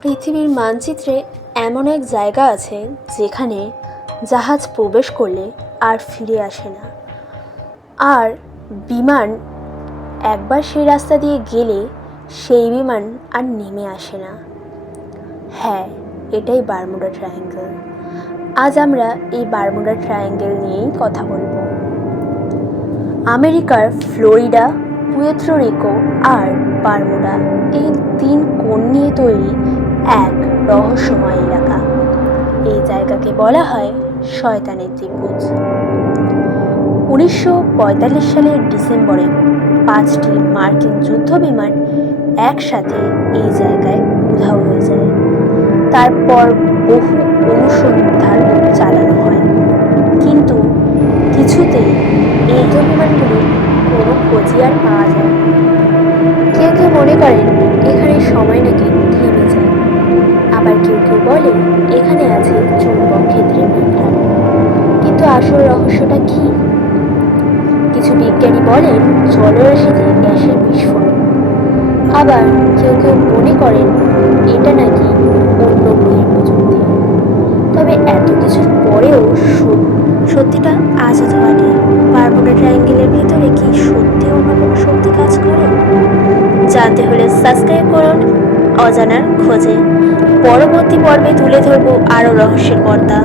পৃথিবীর মানচিত্রে এমন এক জায়গা আছে যেখানে জাহাজ প্রবেশ করলে আর ফিরে আসে না, আর বিমান একবার সেই রাস্তা দিয়ে গেলে সেই বিমান আর নেমে আসে না। হ্যাঁ, এটাই বারমুডা ট্রায়াঙ্গেল। আজ আমরা এই বারমুডা ট্রায়াঙ্গেল নিয়েই কথা বলবো। আমেরিকার ফ্লোরিডা, পুয়ের্তো রিকো আর বারমুডা এই তিন কোণ নিয়ে তৈরি এক রহস্যময় এলাকা। এই জায়গাকে বলা হয় শয়তানের ত্রিভুজ। 1945 সালের ডিসেম্বরে 5টি মার্কিন যুদ্ধবিমান একসাথে এই জায়গায় উধাও হয়ে যায়। তারপর বহু অনুসন্ধান চালানো হয়, কিন্তু কিছুতেই এই বিমানগুলির কোনো খোঁজই আর পাওয়া যায়। কেউ কেউ মনে করেন এখানে সময় নাকি থেমে যায়, আবার কেউ কেউ বলে এখানে আছে চুম্বক ক্ষেত্রের বিভ্রাট। কিন্তু আসল রহস্যটা কি? কিছু বিজ্ঞানী বলেন জলরাশিতে গ্যাসের বিস্ফোরণ, আবার কেউ কেউ মনে করেন এটা নাকি অন্য গ্রহের প্রযুক্তি। তবে এত কিছুর পরেও সত্যিটা আজও ধোয়াটে। বারমুডা ট্রায়াঙ্গেলের ভিতরে কি সত্যি অন্য কোনো শক্তি কাজ করে? জানতে হলে সাবস্ক্রাইব করুন অজানার খোঁজে। পরবর্তী পর্বে তুলে ধরবো আরও রহস্যের পর্দা।